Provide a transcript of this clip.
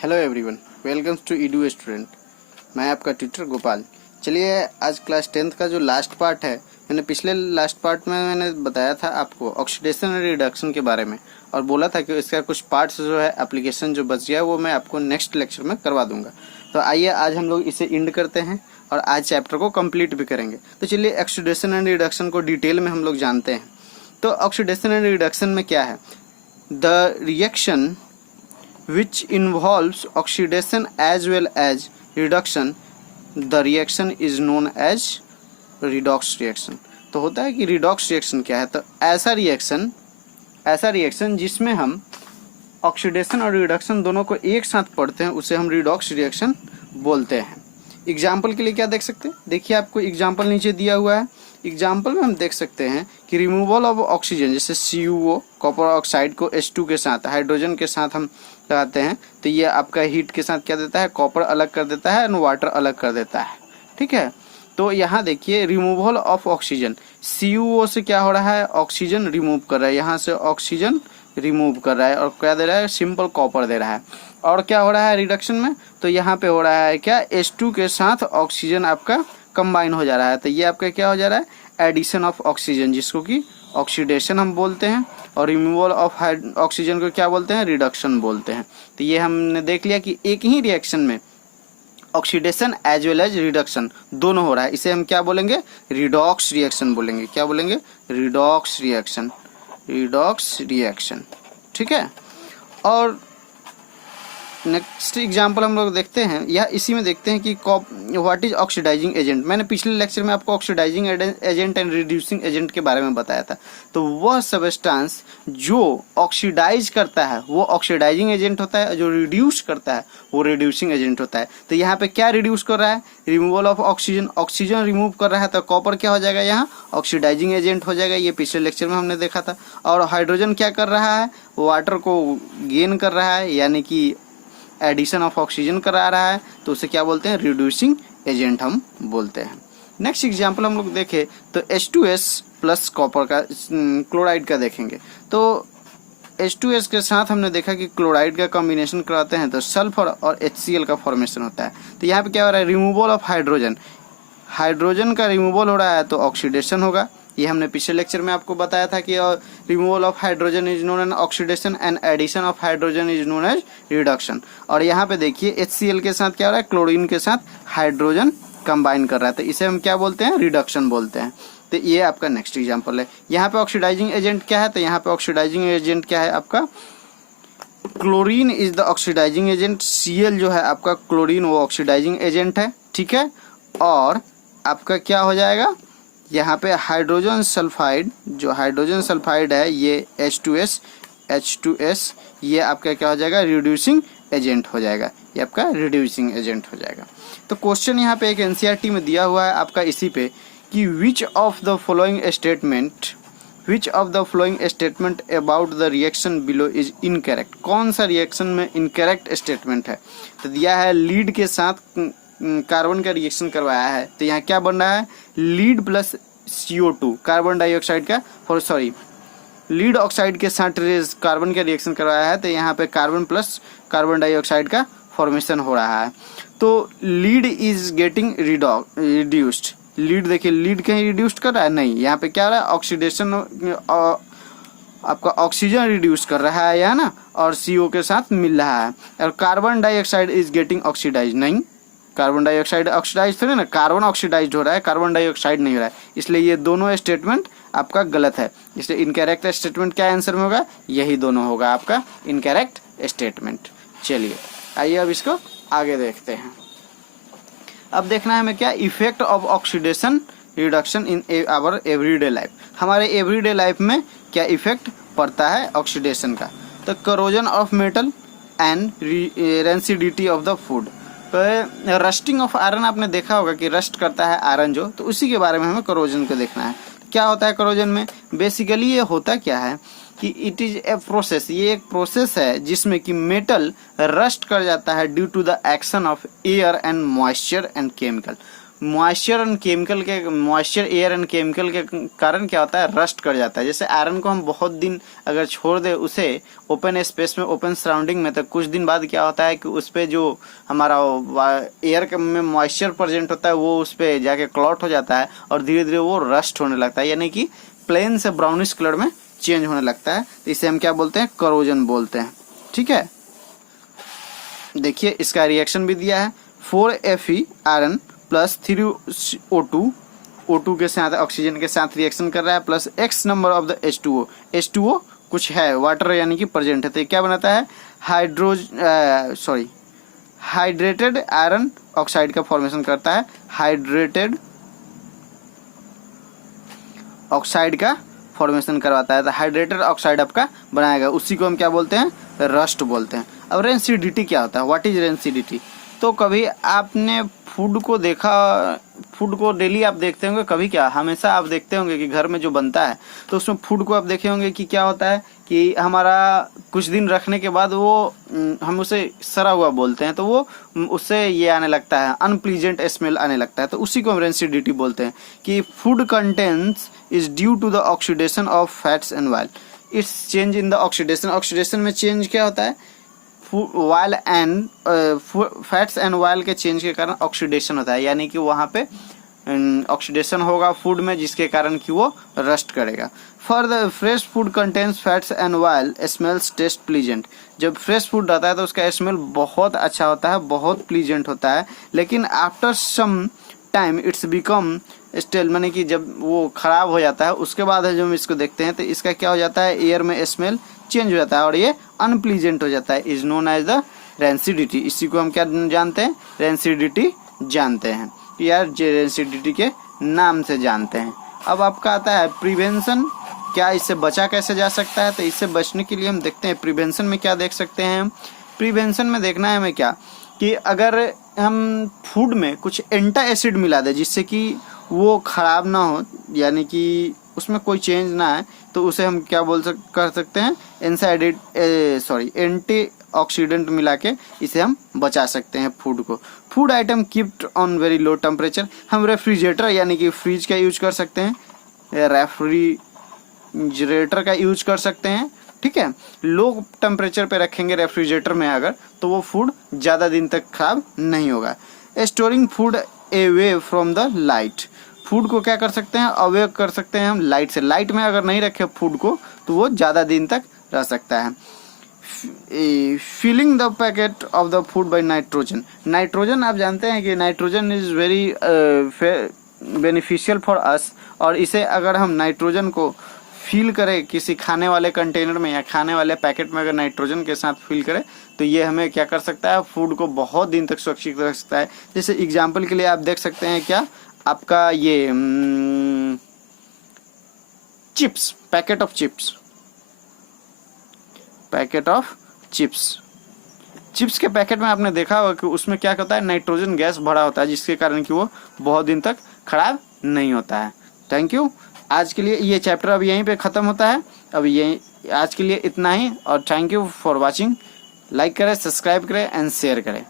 Hello everyone, welcome to edu student. मैं आपका tutor Gopal. चलिए, आज क्लास 10th का जो लास्ट पार्ट है, मैंने पिछले लास्ट पार्ट में मैंने बताया था आपको ऑक्सीडेशन और रिडक्शन के बारे में, और बोला था कि इसका कुछ पार्ट्स जो है एप्लीकेशन जो बच गया वो मैं आपको नेक्स्ट लेक्चर में करवा दूंगा। तो आइए आज हम लोग इसे एंड करते हैं और आज चैप्टर को कंप्लीट भी करेंगे। तो चलिए, ऑक्सीडेशन एंड रिडक्शन को डिटेल में हम लोग जानते हैं। तो ऑक्सीडेशन एंड रिडक्शन में क्या है? The reaction which involves oxidation as well as reduction, the reaction is known as redox reaction। तो होता है कि redox reaction क्या है? तो ऐसा रिएक्शन जिसमें हम ऑक्सीडेशन और रिडक्शन दोनों को एक साथ पढ़ते हैं उसे हम रिडॉक्स रिएक्शन बोलते हैं। एग्जाम्पल के लिए क्या देख सकते हैं? देखिए, आपको एग्जाम्पल नीचे दिया हुआ है। एग्जाम्पल में हम देख सकते हैं कि रिमूवल ऑफ ऑक्सीजन, जैसे CuO कॉपर ऑक्साइड को H2 के साथ हाइड्रोजन के साथ हम लगाते हैं तो ये आपका हीट के साथ क्या देता है? कॉपर अलग कर देता है और वाटर अलग कर देता है। ठीक है, तो यहाँ देखिए रिमूवल ऑफ ऑक्सीजन, CuO से क्या हो रहा है? ऑक्सीजन रिमूव कर रहा है, यहाँ से ऑक्सीजन रिमूव कर रहा है और क्या दे रहा है? सिंपल कॉपर दे रहा है। और क्या हो रहा है रिडक्शन में? तो यहाँ पे हो रहा है क्या? H2 के साथ ऑक्सीजन आपका कंबाइन हो जा रहा है। तो ये आपका क्या हो जा रहा है? एडिशन ऑफ ऑक्सीजन, जिसको कि ऑक्सीडेशन हम बोलते हैं, और रिमूवल ऑफ ऑक्सीजन को क्या बोलते हैं? रिडक्शन बोलते हैं। तो ये हमने देख लिया कि एक ही रिएक्शन में oxidation as well as reduction दोनों हो रहा है। इसे हम क्या बोलेंगे? रिडॉक्स रिएक्शन बोलेंगे। क्या बोलेंगे? Redox reaction, redox reaction. ठीक है, और नेक्स्ट एग्जाम्पल हम लोग देखते हैं, या इसी में देखते हैं कि व्हाट इज ऑक्सीडाइजिंग एजेंट। मैंने पिछले लेक्चर में आपको oxidising agent and reducing agent के बारे में बताया था। तो वह सब्सटेंस जो ऑक्सीडाइज करता है वो ऑक्सीडाइजिंग एजेंट होता है, जो रिड्यूस करता है वो रिड्यूसिंग एजेंट होता है। तो यहाँ पे क्या रिड्यूस कर रहा है? Removal of oxygen, oxygen remove कर रहा है, तो कॉपर क्या हो जाएगा? यहाँ ऑक्सीडाइजिंग एजेंट हो जाएगा। ये पिछले लेक्चर में हमने देखा था। और हाइड्रोजन क्या कर रहा है? वाटर को गेन कर रहा है, यानी कि एडिशन ऑफ ऑक्सीजन करा रहा है, तो उसे क्या बोलते हैं? रिड्यूसिंग एजेंट हम बोलते हैं। नेक्स्ट एग्जांपल हम लोग देखें तो H2S प्लस कॉपर का क्लोराइड का देखेंगे। तो H2S के साथ हमने देखा कि क्लोराइड का कॉम्बिनेशन कराते हैं तो सल्फर और HCl का फॉर्मेशन होता है। तो यहाँ पे क्या हो रहा है? रिमूवल ऑफ हाइड्रोजन, हाइड्रोजन का रिमूवल हो रहा है तो ऑक्सीडेशन होगा। ये हमने पिछले लेक्चर में आपको बताया था कि removal of hydrogen is known as oxidation and addition of hydrogen is known as reduction. और यहाँ पे देखिए HCl के साथ क्या हो रहा है? क्लोरीन के साथ हाइड्रोजन कंबाइन कर रहा है, तो इसे हम क्या बोलते हैं? रिडक्शन बोलते हैं। तो ये आपका नेक्स्ट एग्जाम्पल है। यहाँ पे ऑक्सीडाइजिंग एजेंट क्या है? तो यहाँ पे ऑक्सीडाइजिंग एजेंट क्या है आपका? Chlorine is the oxidising agent. Cl जो है आपका क्लोरीन, वो ऑक्सीडाइजिंग एजेंट है। ठीक है, और आपका क्या हो जाएगा? यहाँ पे हाइड्रोजन सल्फाइड, जो हाइड्रोजन सल्फाइड है ये H2S, ये आपका क्या हो जाएगा? रिड्यूसिंग एजेंट हो जाएगा। ये आपका रिड्यूसिंग एजेंट हो जाएगा। तो क्वेश्चन यहाँ पे एक NCERT में दिया हुआ है आपका इसी पे कि which of the following statement about the reaction below is incorrect. कौन सा रिएक्शन में इनकरेक्ट स्टेटमेंट है? तो दिया है लीड के साथ कार्बन का रिएक्शन करवाया है, तो यहाँ क्या बन रहा है? Lead plus CO2 carbon dioxide का, लीड ऑक्साइड के साथ कार्बन का रिएक्शन करवाया है, तो यहाँ पे कार्बन प्लस कार्बन डाइऑक्साइड का फॉर्मेशन हो रहा है। तो lead is getting reduced. Lead देखिए, लीड कहीं रिड्यूस्ड कर रहा है? नहीं, यहाँ पे क्या हो रहा है? ऑक्सीडेशन, आपका ऑक्सीजन रिड्यूस कर रहा है यहाँ ना, और CO के साथ मिल रहा है। और carbon dioxide is getting oxidise, नहीं, कार्बन डाइऑक्साइड ऑक्सीडाइज थोड़ी ना, कार्बन ऑक्सीडाइज हो रहा है, कार्बन डाइऑक्साइड नहीं हो रहा है। इसलिए ये दोनों स्टेटमेंट आपका गलत है। इसलिए इनकरेक्ट स्टेटमेंट क्या आंसर में होगा? यही दोनों होगा आपका इनकरेक्ट स्टेटमेंट। चलिए आइए अब इसको आगे देखते हैं। अब देखना है हमें क्या? Effect of oxidation reduction in our everyday life. हमारे एवरीडे लाइफ में क्या इफेक्ट पड़ता है ऑक्सीडेशन का? तो corrosion of metal and rancidity of the food. तो रस्टिंग ऑफ आयरन आपने देखा होगा कि रस्ट करता है आयरन जो, तो उसी के बारे में हमें करोजन को देखना है। क्या होता है करोजन में? बेसिकली ये होता क्या है कि इट इज ए प्रोसेस, ये एक प्रोसेस है जिसमें कि मेटल रस्ट कर जाता है due to the action of air and moisture and chemical. Moisture air and chemical के कारण क्या होता है, रस्ट कर जाता है। जैसे आयरन को हम बहुत दिन अगर छोड़ दे उसे ओपन स्पेस में, ओपन सराउंडिंग में, तो कुछ दिन बाद क्या होता है कि उस पर जो हमारा एयर में मॉइस्चर प्रेजेंट होता है वो उस पर जाके क्लॉट हो जाता है और धीरे धीरे वो रस्ट होने लगता है, यानी कि प्लेन से ब्राउनिश कलर में चेंज होने लगता है। तो इसे हम क्या बोलते हैं, करोजन बोलते हैं। ठीक है, देखिए इसका रिएक्शन भी दिया है, 4Fe आयरन प्लस 3O2 के साथ ऑक्सीजन के साथ रिएक्शन कर रहा है, plus X number of the H2O कुछ है, वाटर यानी कि प्रेजेंट है। तो क्या बनाता है, हाइड्रेटेड आयरन ऑक्साइड का फॉर्मेशन करता है, हाइड्रेटेड ऑक्साइड का फॉर्मेशन करवाता है। तो हाइड्रेटेड ऑक्साइड आपका बनाएगा, उसी को हम क्या बोलते हैं, रस्ट बोलते हैं। अब रेंसिडिटी क्या होता है, व्हाट इज रेंसिडिटी। तो कभी आपने फूड को देखा, फूड को डेली आप देखते होंगे, कभी क्या हमेशा आप देखते होंगे कि घर में जो बनता है तो उसमें फूड को आप देखे होंगे कि क्या होता है कि हमारा कुछ दिन रखने के बाद वो हम उसे सड़ा हुआ बोलते हैं, तो वो उससे ये आने लगता है, अनप्लीजेंट स्मेल आने लगता है। तो उसी को हम रेंसिडिटी बोलते हैं कि food contents is due to the oxidation of fats and oil. Its change in the oxidation में चेंज क्या होता है, oil and fats and oil के चेंज के कारण ऑक्सीडेशन होता है, यानी कि वहाँ पे ऑक्सीडेशन होगा फूड में, जिसके कारण कि वो रस्ट करेगा। For the fresh food contents fats and oil, smells taste pleasant. जब फ्रेश फूड रहता है तो उसका स्मेल बहुत अच्छा होता है, बहुत प्लीजेंट होता है, लेकिन after some time its become stale, माने कि जब वो खराब हो जाता है उसके बाद है जो हम इसको देखते हैं तो इसका क्या हो जाता है, एयर में स्मेल चेंज हो जाता है और ये अनप्लीजेंट हो जाता है, is known as the rancidity. इसी को हम क्या जानते हैं, रेंसिडिटी जानते हैं, यार रेंसिडिटी के नाम से जानते हैं। अब आपका आता है प्रिवेंशन, क्या इससे बचा कैसे जा सकता है। तो इससे बचने के लिए हम देखते हैं प्रिवेंशन में क्या देख सकते हैं। प्रिवेंशन में देखना है हमें क्या, कि अगर हम फूड में कुछ एंटा एसिड मिला दें जिससे कि वो खराब ना हो, यानी कि उसमें कोई चेंज ना आए, तो उसे हम क्या कर सकते हैं, एंटी ऑक्सीडेंट मिला के इसे हम बचा सकते हैं फूड को। Food item keeped on very low temperature, हम रेफ्रिजरेटर यानी कि फ्रिज का यूज कर सकते हैं, रेफ्रिजरेटर का यूज कर सकते हैं। ठीक है, लो टेम्परेचर पे रखेंगे रेफ्रिजरेटर में अगर, तो वो फूड ज़्यादा दिन तक खराब नहीं होगा। Storing food away from the light, food को क्या कर सकते हैं, अवे कर सकते हैं हम लाइट से। लाइट में अगर नहीं रखे फूड को तो वो ज़्यादा दिन तक रह सकता है। Filling the packet of the food by nitrogen, nitrogen आप जानते हैं कि nitrogen is very beneficial for us, और इसे अगर हम नाइट्रोजन को फिल करें किसी खाने वाले कंटेनर में या खाने वाले पैकेट में, अगर नाइट्रोजन के साथ फिल करें तो ये हमें क्या कर सकता है, फूड को बहुत दिन तक सुरक्षित रख सकता है। जैसे एग्जाम्पल के लिए आप देख सकते हैं क्या, आपका ये चिप्स, पैकेट ऑफ चिप्स के पैकेट में आपने देखा होगा कि उसमें क्या होता है, नाइट्रोजन गैस भरा होता है, जिसके कारण कि वो बहुत दिन तक खराब नहीं होता है। Thank you. आज के लिए ये चैप्टर अब यहीं पे ख़त्म होता है। अब ये आज के लिए इतना ही, और thank you for watching. Like करें, सब्सक्राइब करें एंड शेयर करें।